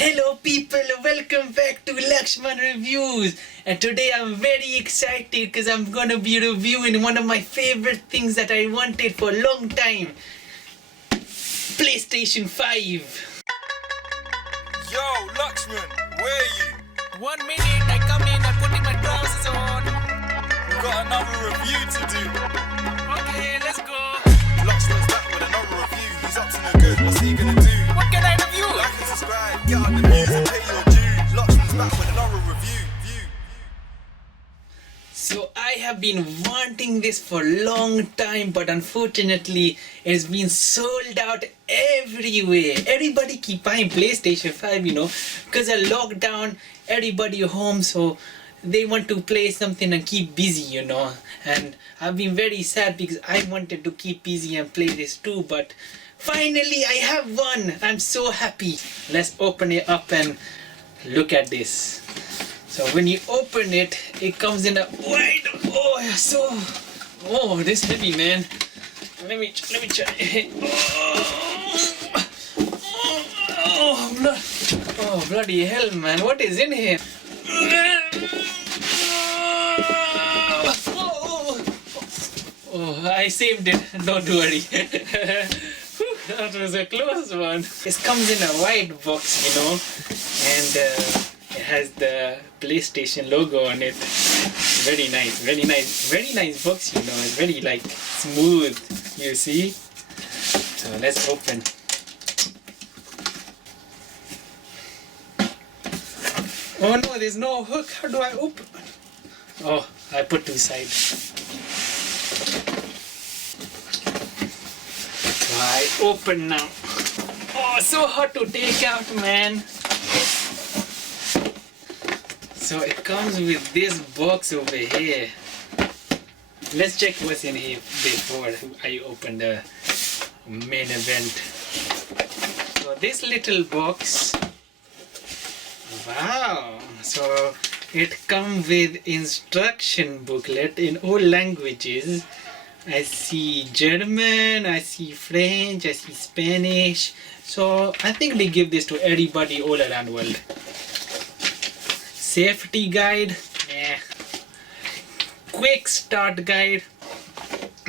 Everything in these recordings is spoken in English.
Hello people, welcome back to Laxman Reviews, and today I'm very excited because I'm gonna be reviewing one of my favorite things that I wanted for a long time, PlayStation 5. Yo, Laxman, where are you? 1 minute, I come in, I'm putting my trousers on. We've got another review to do. Okay, let's go. Laxman's back with another review. He's up to no good. What's he gonna do? What can I review? Like and subscribe, get out the news and pay your dues. Laxman's back with another review. So I have been wanting this for a long time, but unfortunately it's been sold out everywhere. Everybody keep buying PlayStation 5, because of lockdown, everybody home, so they want to play something and keep busy, and I've been very sad because I wanted to keep busy and play this too, but finally I have one. I'm so happy. Let's open it up and look at this. So when you open it, it comes in a wide. This heavy, man. Let me try. Bloody hell, man! What is in here? I saved it. Don't worry. That was a close one. This comes in a wide box, and it has the PlayStation logo on it. Very nice box, It's very smooth, you see. So let's open. Oh no, there's no hook. How do I open? Oh, I put two sides. So I open now. Oh, so hard to take out, man. So it comes with this box over here. Let's check what's in here before I open the main event. So this little box, wow, so it comes with instruction booklet in all languages. I see German, I see French, I see Spanish. So I think they give this to everybody all around the world. Safety guide, quick start guide.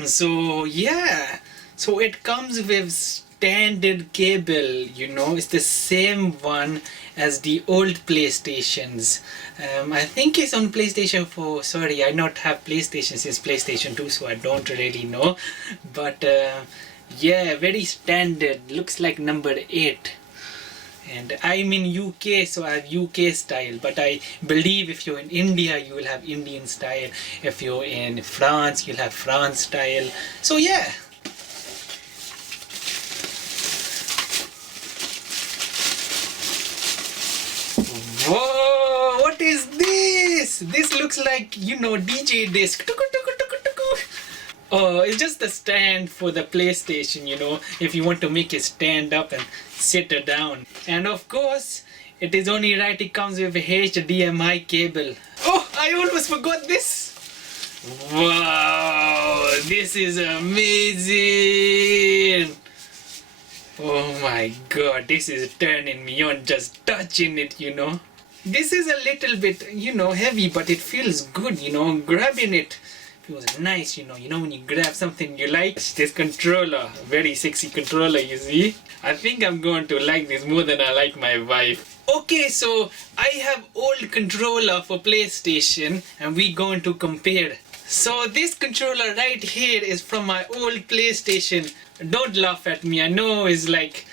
So yeah, so it comes with standard cable, it's the same one as the old PlayStations. I think it's on PlayStation 4. Sorry, I not have PlayStation since PlayStation 2, so I don't really know, but yeah, very standard, looks like number 8. And I'm in UK, so I have UK style, but I believe if you're in India, you will have Indian style. If you're in France, you'll have France style. So yeah. Whoa, what is this? This looks like, DJ disc. Oh, it's just a stand for the PlayStation, if you want to make it stand up and sit it down. And of course, it is only right it comes with a HDMI cable. Oh, I almost forgot this. Wow, this is amazing. Oh my god, this is turning me on just touching it, This is a little bit, heavy, but it feels good, grabbing it. Was nice, when you grab something you like. This controller, very sexy controller, you see. I think I'm going to like this more than I like my wife. Okay, so I have old controller for PlayStation and we're going to compare. So this controller right here is from my old PlayStation. Don't laugh at me, I know it's like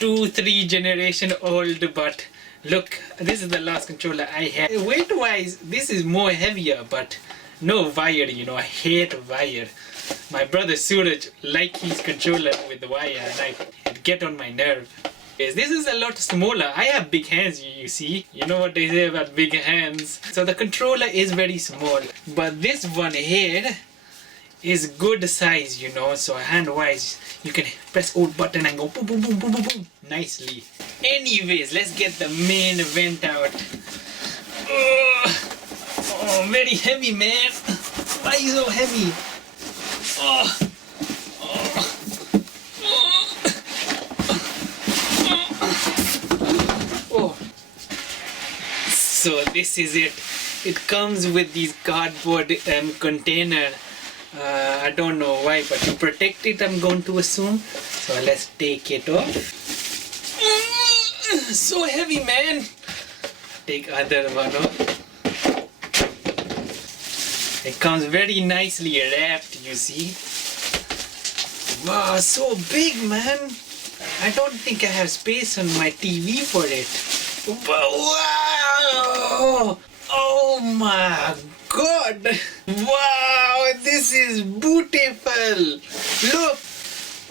2-3 generation old, but look, this is the last controller I had. Weight wise, this is more heavier, but no wire, I hate wire. My brother Suraj like his controller with the wire and it get on my nerve. Yes, this is a lot smaller. I have big hands, you see. You know what they say about big hands. So the controller is very small. But this one here is good size, So hand wise, you can press old button and go boom, boom, boom, boom, boom, boom. Nicely. Anyways, let's get the main event out. Oh, very heavy, man. Why are you so heavy? Oh. Oh. So this is it. It comes with these cardboard container. I don't know why, but to protect it, I'm going to assume. So let's take it off. So heavy, man. Take other one off. It comes very nicely wrapped, you see. Wow, so big, man. I don't think I have space on my TV for it. Wow! Oh my god! Wow, this is beautiful! Look!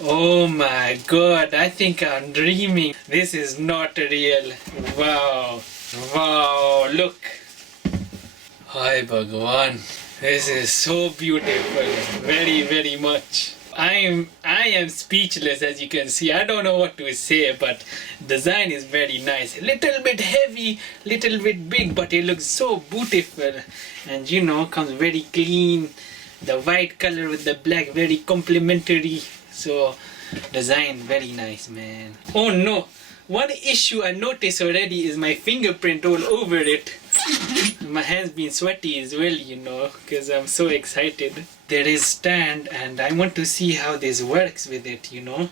Oh my god, I think I'm dreaming. This is not real. Wow! Wow, look! Hi Bhagwan. This is so beautiful. Very, very much. I am speechless, as you can see. I don't know what to say, but design is very nice. Little bit heavy, little bit big, but it looks so beautiful. And you know, comes very clean. The white color with the black, very complementary. So design very nice, man. Oh no, one issue I noticed already is my fingerprint all over it. My hands been sweaty as well, you know, because I'm so excited. There is stand, and I want to see how this works with it, you know.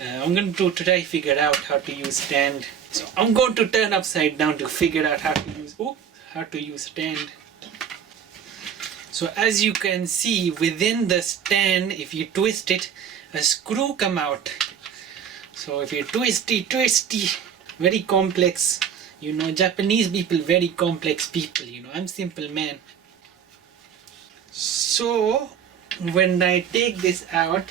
I'm going to try figure out how to use stand. So I'm going to turn upside down to figure out how to use stand. So as you can see, within the stand, if you twist it, a screw come out. So if you twisty, very complex. You know, Japanese people, very complex people, you know. I'm simple man. So when I take this out,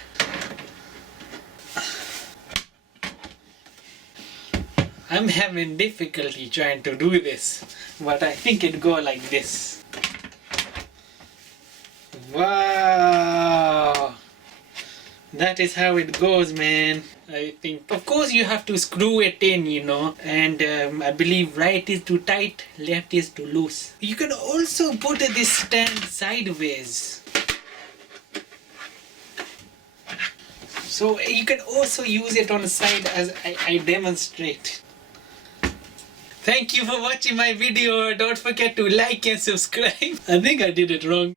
I'm having difficulty trying to do this, but I think it go like this. Wow, that is how it goes, man. I think, of course, you have to screw it in, you know, and I believe right is too tight, left is too loose. You can also put this stand sideways. So you can also use it on the side as I demonstrate. Thank you for watching my video. Don't forget to like and subscribe. I think I did it wrong.